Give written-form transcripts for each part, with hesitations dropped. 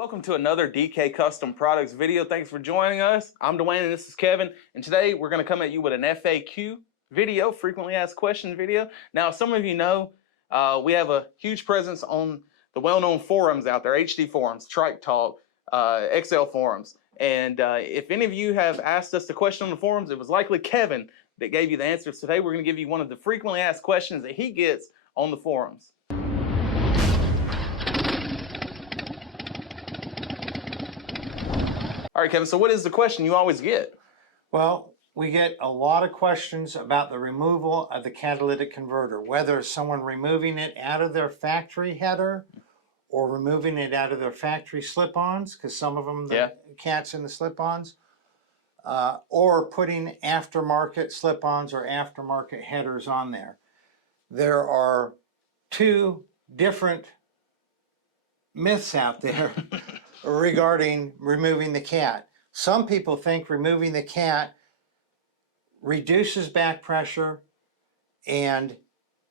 Welcome to another DK Custom Products video. Thanks for joining us. I'm Dwayne and this is Kevin. And today we're going to come at you with an FAQ video, frequently asked questions video. Now, some of you know we have a huge presence on the well-known forums out there, HD forums, Trike Talk, XL forums. And if any of you have asked us the question on the forums, it was likely Kevin that gave you the answers. Today we're going to give you one of the frequently asked questions that he gets on the forums. All right, Kevin, so what is the question you always get? Well, we get a lot of questions about the removal of the catalytic converter, whether it's someone removing it out of their factory header or removing it out of their factory slip-ons, because some of them, the cat's in the slip-ons, or putting aftermarket slip-ons or aftermarket headers on there. There are two different myths out there regarding removing the cat. Some people think removing the cat reduces back pressure and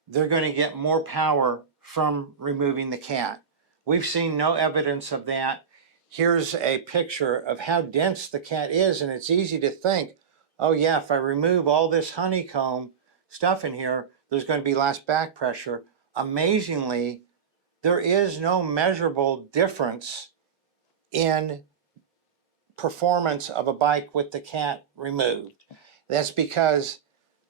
they're going to get more power from removing the cat. We've seen no evidence of that. Here's a picture of how dense the cat is, and it's easy to think, oh yeah, if I remove all this honeycomb stuff in here, there's going to be less back pressure. Amazingly, there is no measurable difference in performance of a bike with the cat removed. That's because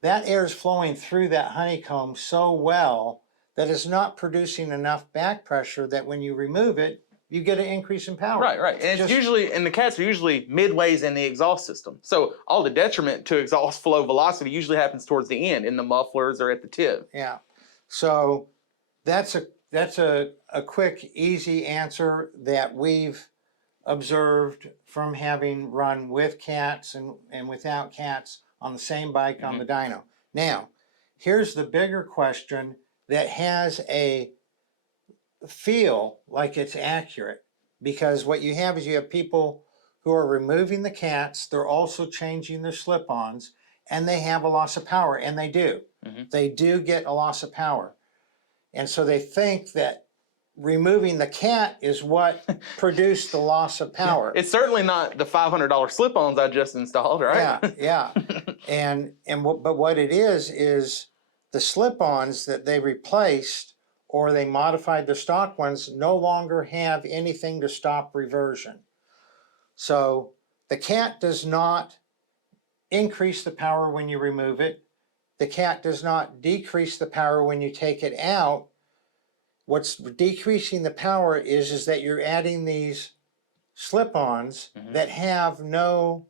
that air is flowing through that honeycomb so well that it's not producing enough back pressure that when you remove it, you get an increase in power. Right. And it's usually, and the cats are usually midways in the exhaust system. So all the detriment to exhaust flow velocity usually happens towards the end in the mufflers or at the tip. Yeah. So that's a quick, easy answer that we've observed from having run with cats and without cats on the same bike on the dyno. Now, here's the bigger question that has a feel like it's accurate, because what you have is you have people who are removing the cats, they're also changing their slip-ons, and they have a loss of power, and they do. They do get a loss of power. And so they think that removing the cat is what produced the loss of power. It's certainly not the $500 slip-ons I just installed, right? Yeah. But what it is the slip-ons that they replaced or they modified the stock ones no longer have anything to stop reversion. So the cat does not increase the power when you remove it. The cat does not decrease the power when you take it out. What's decreasing the power is that you're adding these slip-ons that have no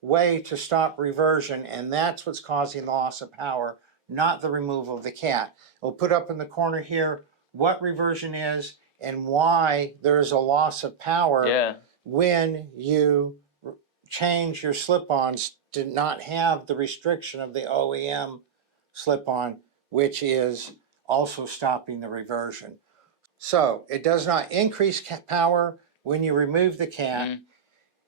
way to stop reversion, and that's what's causing the loss of power, not the removal of the cat. We'll put up in the corner here what reversion is and why there is a loss of power when you change your slip-ons to not have the restriction of the OEM slip-on, which is also stopping the reversion. So it does not increase power when you remove the cat.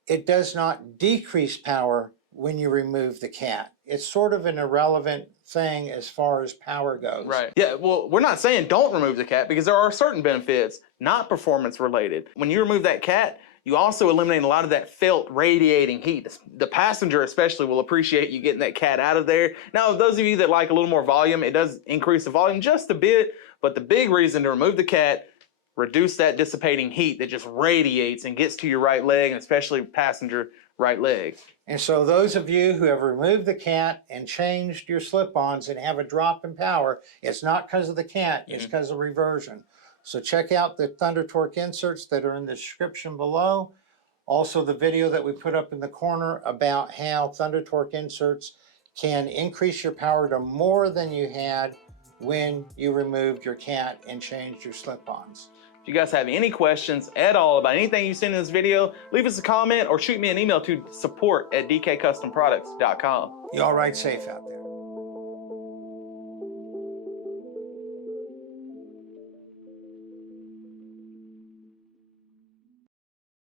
It does not decrease power when you remove the cat. It's sort of an irrelevant thing as far as power goes. Right. Yeah, well, we're not saying don't remove the cat, because there are certain benefits, not performance related. When you remove that cat, you also eliminate a lot of that felt radiating heat. The passenger especially will appreciate you getting that cat out of there. Now, those of you that like a little more volume, it does increase the volume just a bit, but the big reason to remove the cat, reduce that dissipating heat that just radiates and gets to your right leg, and especially passenger right leg. And so those of you who have removed the cat and changed your slip-ons and have a drop in power, it's not because of the cat, it's because of reversion. So check out the Thunder Torque inserts that are in the description below. Also the video that we put up in the corner about how Thunder Torque inserts can increase your power to more than you had when you removed your cat and changed your slip-ons. If you guys have any questions at all about anything you've seen in this video, leave us a comment or shoot me an email to support@dkcustomproducts.com. Y'all ride safe out there.